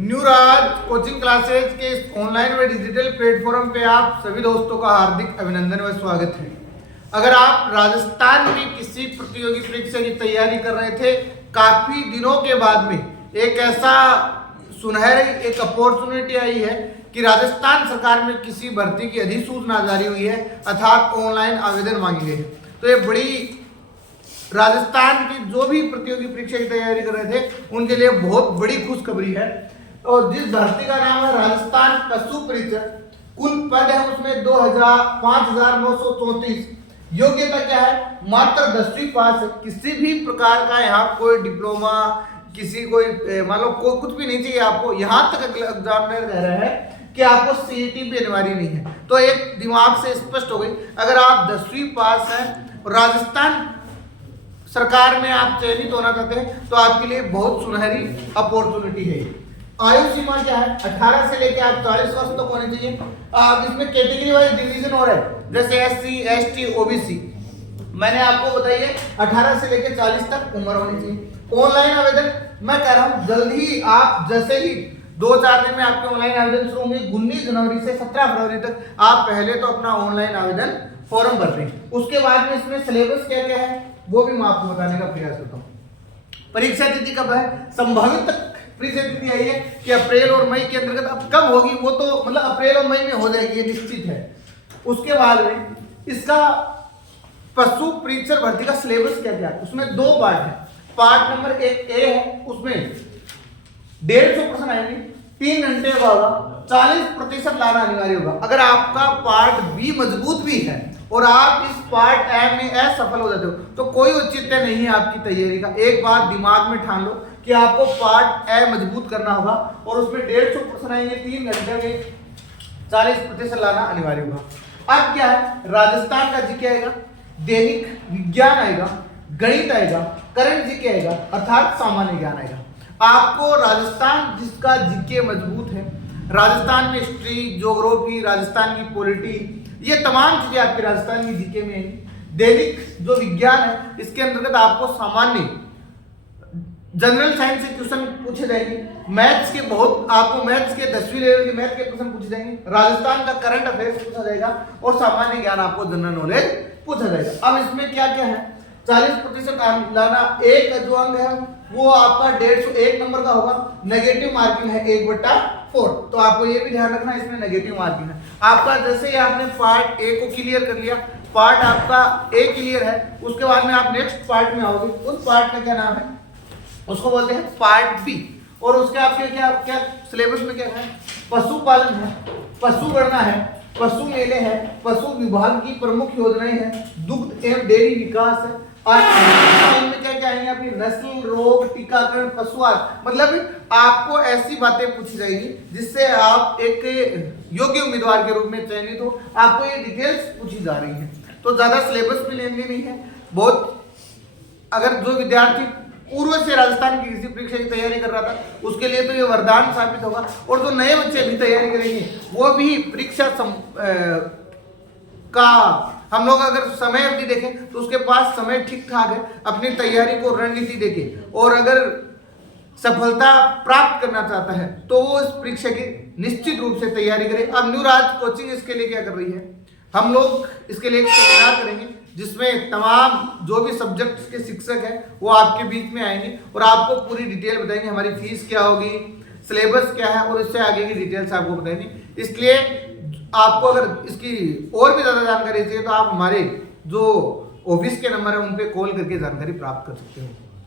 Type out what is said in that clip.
New राज coaching classes के इस online व डिजिटल प्लेटफॉर्म पे आप सभी दोस्तों का हार्दिक अभिनंदन व स्वागत है। अगर आप राजस्थान में किसी प्रतियोगी परीक्षा की तैयारी कर रहे थे, काफी दिनों के बाद में एक ऐसा सुनहरी एक अपॉर्चुनिटी आई है कि राजस्थान सरकार में किसी भर्ती की अधिसूचना जारी हुई है, अर्थात ऑनलाइन आवेदन मांगे गए। तो ये बड़ी राजस्थान की जो भी प्रतियोगी परीक्षा की तैयारी कर रहे थे उनके लिए बहुत बड़ी खुशखबरी है। और जिस भर्ती का नाम है राजस्थान पशु परिचर, कुल पद है उसमें 5,934। योग्यता क्या है? मात्र 10वीं पास है। किसी भी प्रकार का यहाँ कोई डिप्लोमा, किसी कोई मान लो कुछ भी नहीं चाहिए आपको। यहाँ तक एग्जामिनर कह रहे हैं कि आपको सीईटी भी अनिवार्य नहीं है। तो एक दिमाग से स्पष्ट हो गई, अगर आप 10वीं पास हैं और राजस्थान सरकार में आप चयनित होना चाहते हैं तो आपके लिए बहुत सुनहरी अपॉर्चुनिटी है। आयु सीमा क्या है? 18 से लेकर आप 40 वर्ष तक होने चाहिए। इसमें कैटेगरी वाइज डिवीजन हो रहा है, जैसे SC, ST, OBC। मैंने आपको बताइए 18 से लेकर 40 तक उम्र होनी चाहिए। ऑनलाइन आवेदन मैं कह रहा हूँ जल्द ही, आप जैसे ही 2-4 दिन में आपके ऑनलाइन आवेदन शुरू होंगे। 19 जनवरी से 17 फरवरी तक आप पहले तो अपना ऑनलाइन आवेदन फॉर्म भर दें। उसके बाद में इसमें सिलेबस क्या क्या है वो भी मैं आपको बताने का प्रयास करता हूँ। परीक्षा तिथि कब है? संभावित परीक्षा तिथि आई है कि अप्रैल और मई के अंतर्गत। अब कब होगी वो तो मतलब अप्रैल और मई में हो जाएगी, ये निश्चित है। उसके बाद में इसका पशु परिचर भर्ती का सिलेबस क्या क्या है? उसमें 2 पार्ट है। पार्ट नंबर 1 ए है, उसमें 150 प्रश्न आएंगे, 3 घंटे का होगा, 40% लाना अनिवार्य होगा। अगर आपका पार्ट बी मजबूत भी है और आप इस पार्ट ए में असफल हो जाते हो तो कोई औचित्य नहीं है आपकी तैयारी का। एक बात दिमाग में ठान लो कि आपको पार्ट ए मजबूत करना होगा और उसमें 150 प्रश्न आएंगे, 3 घंटे में 40% लाना अनिवार्य होगा। अब क्या है? राजस्थान का जीके आएगा, दैनिक विज्ञान आएगा, गणित आएगा, करंट जीके आएगा, अर्थात सामान्य ज्ञान आएगा। आपको राजस्थान जिसका जीके मजबूत है, राजस्थान में हिस्ट्री, ज्योग्राफी, राजस्थान की पॉलिटी, ये तमाम चीजें आपके राजस्थान की जीके में है। दैनिक जो विज्ञान है इसके अंतर्गत आपको सामान्य जनरल साइंस से क्वेश्चन पूछे जाएंगे। मैथ्स के आपको मैथ्स के 10वीं लेवल के मैथ के क्वेश्चन पूछे जाएंगे। राजस्थान का करंट अफेयर्स पूछा जाएगा और सामान्य ज्ञान आपको जनरल नॉलेज पूछा जाएगा। अब इसमें क्या क्या है? 40% लाना। एक जो अंग है वो आपका 151 नंबर का होगा। नेगेटिव मार्किंग है 1/4। तो आपको ये भी ध्यान रखना, इसमें नेगेटिव मार्किंग है। आपका जैसे ही आपने पार्ट ए को क्लियर कर लिया, पार्ट आपका ए क्लियर है, उसके बाद में आप नेक्स्ट पार्ट में आओगे। उस पार्ट का क्या नाम है? उसको बोलते हैं पार्ट बी। और उसके आपके क्या क्या सिलेबस में क्या है? पशुपालन है, पशु गणना है, पशु मेले है, पशु विभाग की प्रमुख योजनाएं हैं, दुग्ध एवं डेयरी विकास है। में क्या क्या आएंगे? आपकी नस्ल, रोग, टीकाकरण, पशुआहार। मतलब आपको ऐसी बातें पूछी जाएगी जिससे आप एक योग्य उम्मीदवार के रूप में चयनित हो। आपको ये डिटेल्स पूछी जा रही है। तो ज्यादा सिलेबस भी लेंदी नहीं है बहुत। अगर जो विद्यार्थी पूर्व से राजस्थान की किसी परीक्षा की तैयारी कर रहा था उसके लिए तो ये वरदान साबित होगा। और जो नए बच्चे भी तैयारी करेंगे वो भी परीक्षा का हम लोग अगर समय अवधि देखें तो उसके पास समय ठीक ठाक है अपनी तैयारी को रणनीति देके, और अगर सफलता प्राप्त करना चाहता है तो वो इस परीक्षा की निश्चित रूप से तैयारी करे। अब न्यू राज कोचिंग इसके लिए क्या कर रही है? हम लोग इसके लिए एक सेमिनार करेंगे जिसमें तमाम जो भी सब्जेक्ट्स के शिक्षक हैं वो आपके बीच में आएंगे और आपको पूरी डिटेल बताएंगे। हमारी फीस क्या होगी, सिलेबस क्या है और इससे आगे की डिटेल्स आपको बताएंगे। इसलिए आपको अगर इसकी और भी ज़्यादा जानकारी चाहिए तो आप हमारे जो ऑफिस के नंबर है उन पे कॉल करके जानकारी प्राप्त कर सकते हो।